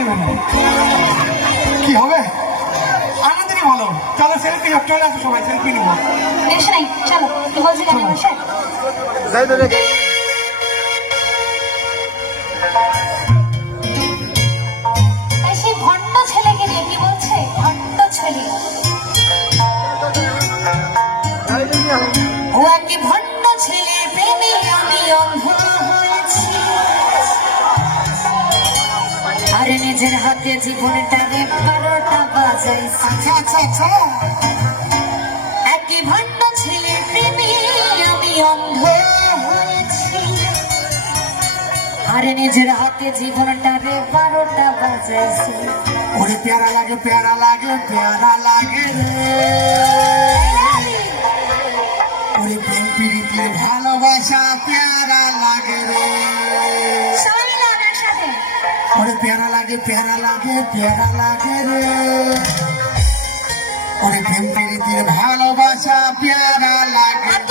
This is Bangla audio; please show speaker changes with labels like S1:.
S1: দেবে না কি হবে? আনন্দেরই ভালো চলো সেলফি চলে আসো সবাই সেলফি নিবো
S2: চলো। কি বলছি? গানে বসে তাই আরে নিজের হাতে জীবনটাকে বারোটা
S1: আচ্ছা আচ্ছা আচ্ছা
S2: একই ভণ্ড ছেলে প্রেমে আমি অন্ধ হয়েছি। আরে নিজের হাতে বারোটা বাজাইছি
S1: ওরে প্যারা লাগে প্যারা লাগে প্যারা লাগে ওরে প্রেম প্রীতির ভালোবাসা প্যারা লাগে রে। ওরে প্যারা লাগে প্যারা লাগে প্যারা লাগে রে। ওরে প্রেম প্রীতির ভালোবাসা প্যারা লাগে।